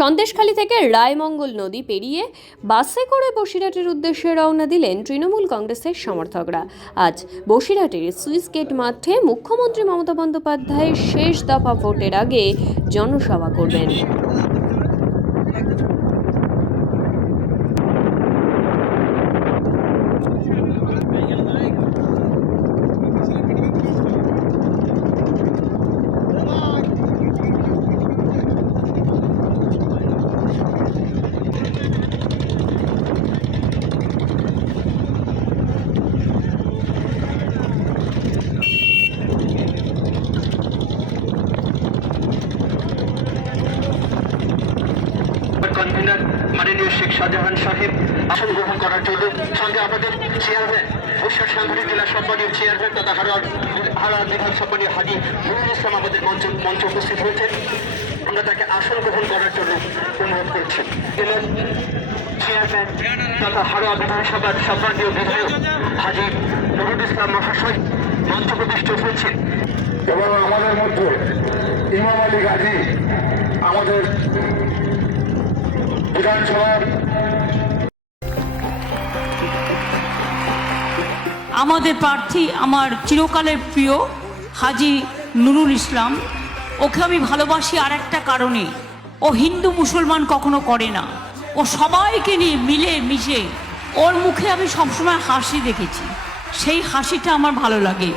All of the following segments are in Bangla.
সন্দেশখালী থেকে রায়মঙ্গল নদী পেরিয়ে বাসে করে বসিরহাটের উদ্দেশ্যে রওনা দিলেন তৃণমূল কংগ্রেসের সমর্থকরা। আজ বসিরহাটের সুইস গেট মাঠে মুখ্যমন্ত্রী মমতা বন্দ্যোপাধ্যায়ের শেষ দফা ভোটের আগে জনসভা করবেন। কনভেনার মাননীয় শেখ শাহজাহান সাহেব আসন গ্রহণ করার জন্য সঙ্গে আমাদের চেয়ারম্যান বৈশাখ সাংগঠনিক জেলা সম্মানীয় চেয়ারম্যান তথা হারার হারার বিধান সম্মানীয় হাজি নুরুল ইসলাম আমাদের মঞ্চ, মঞ্চে উপস্থিত হয়েছেন। আমরা তাকে আসন গ্রহণ করার জন্য অনুরোধ করছি। এবং চেয়ারম্যান তথা হারোয়া বিধানসভার সম্মানীয় বিধায়ক হাজি নুরুল ইসলাম মহাশয় মঞ্চ প্রতিষ্ঠিত হয়েছেন। এবং আমাদের মধ্যে ইমাম আলী গাজী আমাদের আমাদের প্রার্থী আমার চিরকালের প্রিয় হাজি নুরুল ইসলাম। ওকে আমি ভালোবাসি আর একটা কারণে। ও হিন্দু মুসলমান কখনো করে না। ও সবাইকে নিয়ে মিলে মিশে। ওর মুখে আমি সবসময় হাসি দেখেছি। সেই হাসিটা আমার ভালো লাগে।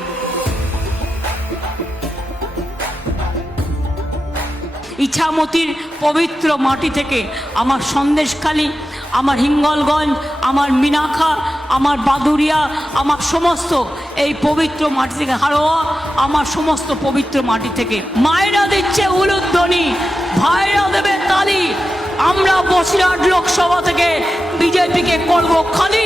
ইছামতির পবিত্র মাটি থেকে আমার সন্দেশখালী, আমার হিঙ্গলগঞ্জ, আমার মিনাখা, আমার বাদুরিয়া আমার সমস্ত এই পবিত্র মাটি থেকে হারোয়া আমার সমস্ত পবিত্র মাটি থেকে। মায়েরা দিচ্ছে উলুধ্বনি ভাইরা দেবে তালি। আমরা বসিরহাট লোকসভা থেকে বিজেপিকে করব খালি।